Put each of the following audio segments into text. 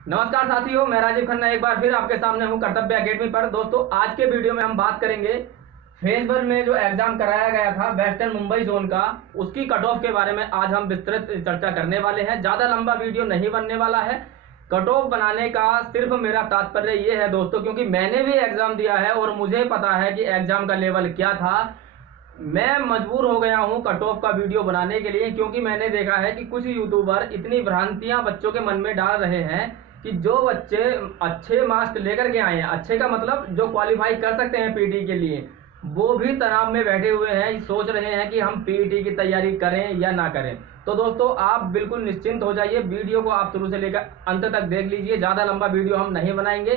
नमस्कार साथियों, मैं राजीव खन्ना एक बार फिर आपके सामने हूं कर्तव्य एकेडमी पर। दोस्तों, आज के वीडियो में हम बात करेंगे फेज 1 में जो एग्जाम कराया गया था वेस्टर्न मुंबई जोन का, उसकी कट ऑफ के बारे में आज हम विस्तृत चर्चा करने वाले हैं। ज्यादा लंबा वीडियो नहीं बनने वाला है। कट ऑफ बनाने का सिर्फ मेरा तात्पर्य ये है दोस्तों, क्योंकि मैंने भी एग्जाम दिया है और मुझे पता है कि एग्जाम का लेवल क्या था। मैं मजबूर हो गया हूं कट ऑफ का वीडियो बनाने के लिए, क्योंकि मैंने देखा है कि कुछ यूट्यूबर इतनी भ्रांतियां बच्चों के मन में डाल रहे हैं कि जो बच्चे अच्छे मार्क्स लेकर के आए हैं, अच्छे का मतलब जो क्वालिफाई कर सकते हैं पीटी के लिए, वो भी तनाव में बैठे हुए हैं, सोच रहे हैं कि हम पीटी की तैयारी करें या ना करें। तो दोस्तों, आप बिल्कुल निश्चिंत हो जाइए, वीडियो को आप शुरू से लेकर अंत तक देख लीजिए। ज्यादा लंबा वीडियो हम नहीं बनाएंगे,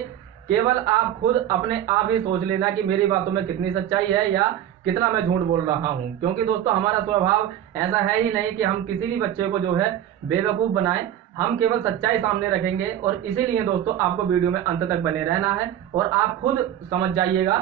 केवल आप खुद अपने आप ही सोच लेना कि मेरी बातों में कितनी सच्चाई है या कितना मैं झूठ बोल रहा हूं। क्योंकि दोस्तों, हमारा स्वभाव ऐसा है ही नहीं कि हम किसी भी बच्चे को जो है बेवकूफ बनाएं। हम केवल सच्चाई सामने रखेंगे और इसीलिए दोस्तों आपको वीडियो में अंत तक बने रहना है और आप खुद समझ जाइएगा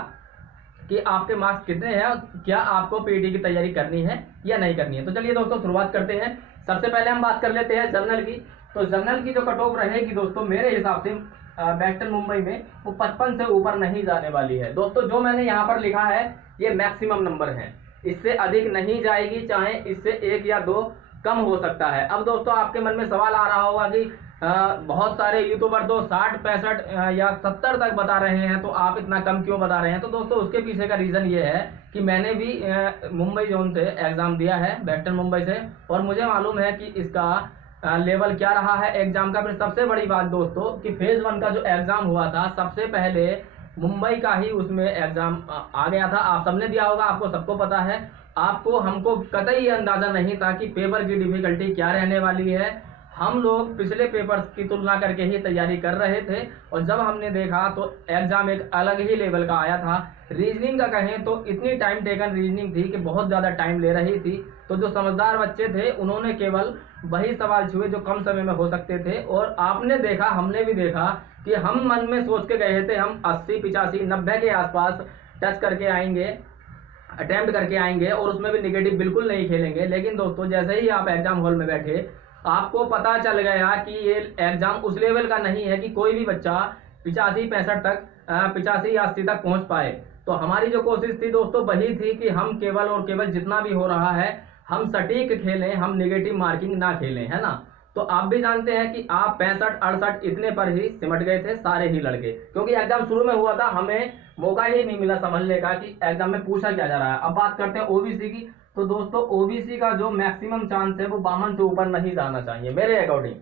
कि आपके मार्क्स कितने हैं और क्या आपको पीटी की तैयारी करनी है या नहीं करनी है। तो चलिए दोस्तों, शुरुआत करते हैं। सबसे पहले हम बात कर लेते हैं जनरल की। तो जनरल की जो कट ऑफ रहेगी दोस्तों, मेरे हिसाब से वेस्टर्न मुंबई में वो 55 से ऊपर नहीं जाने वाली है। दोस्तों, जो मैंने यहाँ पर लिखा है ये मैक्सिमम नंबर है, इससे अधिक नहीं जाएगी, चाहे इससे 1 या 2 कम हो सकता है। अब दोस्तों, आपके मन में सवाल आ रहा होगा कि बहुत सारे यूट्यूबर तो 60, 65 या 70 तक बता रहे हैं, तो आप इतना कम क्यों बता रहे हैं। तो दोस्तों, उसके पीछे का रीजन ये है कि मैंने भी मुंबई जोन से एग्जाम दिया है, वेस्टर्न मुंबई से, और मुझे मालूम है कि इसका लेवल क्या रहा है एग्जाम का। फिर सबसे बड़ी बात दोस्तों कि फेज 1 का जो एग्जाम हुआ था, सबसे पहले मुंबई का ही उसमें एग्जाम आ गया था। आप सबने दिया होगा, आपको सबको पता है। आपको हमको कतई अंदाजा नहीं था कि पेपर की डिफिकल्टी क्या रहने वाली है। हम लोग पिछले पेपर्स की तुलना करके ही तैयारी कर रहे थे और जब हमने देखा तो एग्जाम एक अलग ही लेवल का आया था। रीजनिंग का कहें तो इतनी टाइम टेकन रीजनिंग थी कि बहुत ज्यादा टाइम ले रही थी। तो जो समझदार बच्चे थे उन्होंने केवल वही सवाल छुए जो कम समय में हो सकते थे, और आपने देखा, हमने भी देखा कि हम मन में सोच के गए थे हम 80, 85, 90 के आसपास टच करके आएंगे, अटेम्प्ट करके आएंगे और उसमें भी निगेटिव बिल्कुल नहीं खेलेंगे। लेकिन दोस्तों, जैसे ही आप एग्जाम हॉल में बैठे, आपको पता चल गया कि ये एग्जाम उस लेवल का नहीं है कि कोई भी बच्चा 85, 65 तक 85 या 80 तक पहुंच पाए। तो हमारी जो कोशिश थी दोस्तों वही थी कि हम केवल और केवल जितना भी हो रहा है हम सटीक खेलें, हम निगेटिव मार्किंग ना खेलें, है ना। तो आप भी जानते हैं कि आप 65, 68 इतने पर ही सिमट गए थे सारे ही लड़के, क्योंकि एग्जाम शुरू में हुआ था, हमें मौका ही नहीं मिला समझने का कि एग्जाम में पूछा क्या जा रहा है। अब बात करते हैं ओबीसी की। तो दोस्तों, ओबीसी का जो मैक्सिमम चांस है वो 52 से ऊपर नहीं जाना चाहिए मेरे अकॉर्डिंग।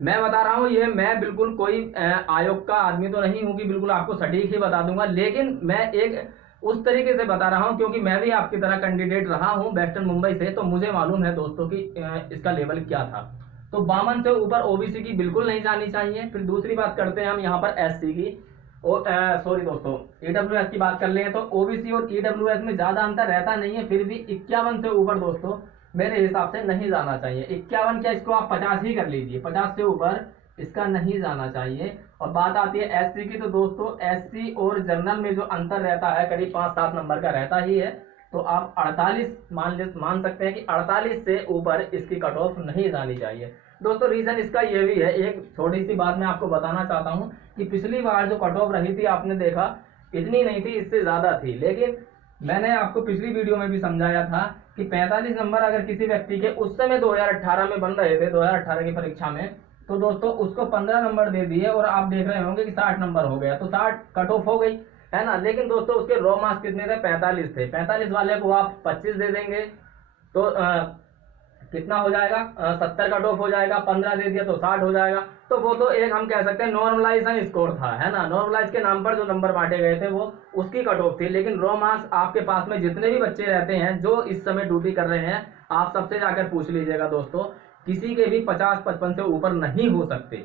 मैं बता रहा हूं, ये मैं बिल्कुल कोई आयोग का आदमी तो नहीं हूं कि बिल्कुल आपको सटीक ही बता दूंगा, लेकिन मैं एक उस तरीके से बता रहा हूं क्योंकि मैं भी आपकी तरह कैंडिडेट रहा हूं वेस्टर्न मुंबई से, तो मुझे मालूम है दोस्तों कि इसका लेवल क्या था। तो 52 से ऊपर ओबीसी की बिल्कुल नहीं जानी चाहिए। फिर दूसरी बात करते हैं हम यहाँ पर एससी की, सॉरी दोस्तों, ईडब्ल्यूएस की बात कर लें तो ओबीसी और ईडब्ल्यूएस में ज्यादा अंतर रहता नहीं है, फिर भी 51 से ऊपर दोस्तों मेरे हिसाब से नहीं जाना चाहिए। 51 क्या, इसको आप 50 ही कर लीजिए, 50 से ऊपर इसका नहीं जाना चाहिए। और बात आती है एससी की, तो दोस्तों एससी और जनरल में जो अंतर रहता है करीब 5-7 नंबर का रहता ही है। तो आप 48 मान सकते हैं कि 48 से ऊपर इसकी कट ऑफ नहीं जानी चाहिए। दोस्तों, रीजन इसका ये भी है, एक छोटी सी बात मैं आपको बताना चाहता हूं कि पिछली बार जो कट ऑफ रही थी आपने देखा इतनी नहीं थी, इससे ज्यादा थी। लेकिन मैंने आपको पिछली वीडियो में भी समझाया था कि 45 नंबर अगर किसी व्यक्ति के उस समय 2018 में बन रहे थे, 2018 की परीक्षा में, तो दोस्तों उसको 15 नंबर दे दिए और आप देख रहे होंगे कि 60 नंबर हो गया, तो 60 कट ऑफ हो गई, है ना। लेकिन दोस्तों उसके रॉ मार्क्स कितने थे, 45 थे। 45 वाले को आप 25 दे देंगे तो कितना हो जाएगा, 70 कट ऑफ हो जाएगा। 15 दे दिया तो 60 हो जाएगा। तो वो तो एक हम कह सकते हैं नॉर्मलाइजेशन स्कोर था, है ना। नॉर्मलाइज के नाम पर जो नंबर बांटे गए थे वो उसकी कट ऑफ थी। लेकिन रॉ मार्क्स आपके पास में जितने भी बच्चे रहते हैं जो इस समय ड्यूटी कर रहे हैं, आप सबसे जाकर पूछ लीजिएगा दोस्तों, किसी के भी 50-55 से ऊपर नहीं हो सकते।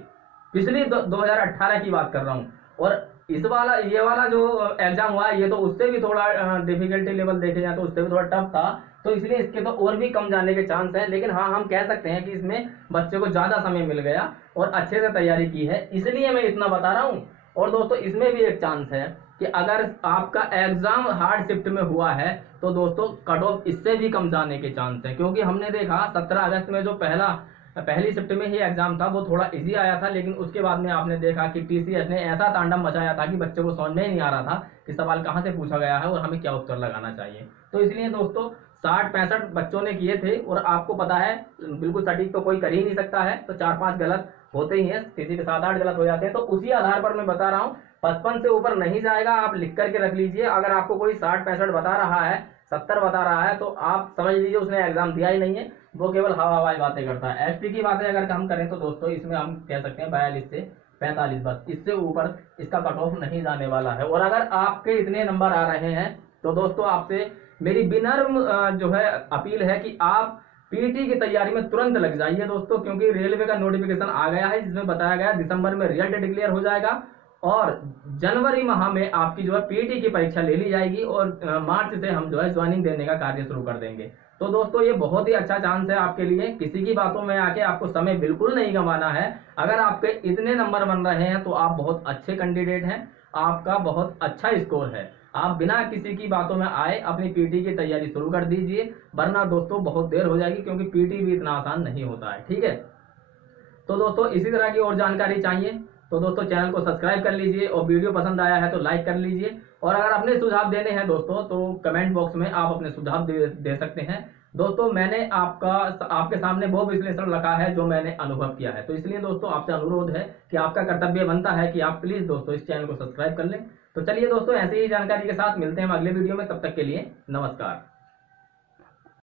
पिछली 2018 की बात कर रहा हूं, और इस वाला ये वाला जो एग्जाम हुआ है ये तो उससे भी थोड़ा डिफिकल्टी लेवल देखे जाए तो उससे भी थोड़ा टफ था, तो इसलिए इसके तो और भी कम जाने के चांस है। लेकिन हाँ, हम कह सकते हैं कि इसमें बच्चे को ज्यादा समय मिल गया और अच्छे से तैयारी की है, इसलिए मैं इतना बता रहा हूं। और दोस्तों, इसमें भी एक चांस है कि अगर आपका एग्जाम हार्ड शिफ्ट में हुआ है तो दोस्तों कट ऑफ इससे भी कम जाने के चांस है, क्योंकि हमने देखा 17 अगस्त में जो पहला पहली शिफ्ट में ही एग्जाम था, वो थोड़ा इजी आया था, लेकिन उसके बाद में आपने देखा कि टीसीएस ने ऐसा तांडव मचाया था कि बच्चे को समझ में ही नहीं आ रहा था कि सवाल कहाँ से पूछा गया है और हमें क्या उत्तर लगाना चाहिए। तो इसलिए दोस्तों 60-65 बच्चों ने किए थे, और आपको पता है बिल्कुल सटीक तो कोई कर ही नहीं सकता है, तो 4-5 गलत होते ही हैं, किसी के 7-8 गलत हो जाते हैं। तो उसी आधार पर मैं बता रहा हूँ 55 से ऊपर नहीं जाएगा, आप लिख करके रख लीजिए। अगर आपको कोई 60-65 बता रहा है, 70 बता रहा है, तो आप समझ लीजिए उसने एग्जाम दिया ही नहीं है, वो केवल हवा हवाई बातें करता है। एसटी की बातें अगर हम करें तो दोस्तों इसमें हम कह सकते हैं 42 से 45, बस इससे ऊपर इसका कट ऑफ नहीं जाने वाला है। और अगर आपके इतने नंबर आ रहे हैं तो दोस्तों आपसे मेरी विनम्र जो है अपील है कि आप पीटी की तैयारी में तुरंत लग जाइए दोस्तों, क्योंकि रेलवे का नोटिफिकेशन आ गया है जिसमें बताया गया दिसंबर में रिजल्ट डिक्लेयर हो जाएगा और जनवरी माह में आपकी जो है पीटी की परीक्षा ले ली जाएगी और मार्च से हम जो है ज्वाइनिंग देने का कार्य शुरू कर देंगे। तो दोस्तों ये बहुत ही अच्छा चांस है आपके लिए, किसी की बातों में आके आपको समय बिल्कुल नहीं गंवाना है। अगर आपके इतने नंबर बन रहे हैं तो आप बहुत अच्छे कैंडिडेट हैं, आपका बहुत अच्छा स्कोर है। आप बिना किसी की बातों में आए अपनी पीटी की तैयारी शुरू कर दीजिए, वरना दोस्तों बहुत देर हो जाएगी, क्योंकि पीटी भी इतना आसान नहीं होता है। ठीक है, तो दोस्तों इसी तरह की और जानकारी चाहिए तो दोस्तों चैनल को सब्सक्राइब कर लीजिए, और वीडियो पसंद आया है तो लाइक कर लीजिए। और अगर अपने सुझाव देने हैं दोस्तों तो कमेंट बॉक्स में आप अपने सुझाव दे सकते हैं। दोस्तों मैंने आपके सामने वो विश्लेषण रखा है जो मैंने अनुभव किया है, तो इसलिए दोस्तों आपसे अनुरोध है कि आपका कर्तव्य बनता है कि आप प्लीज दोस्तों इस चैनल को सब्सक्राइब कर लें। तो चलिए दोस्तों ऐसी ही जानकारी के साथ मिलते हैं हम अगले वीडियो में, तब तक के लिए नमस्कार।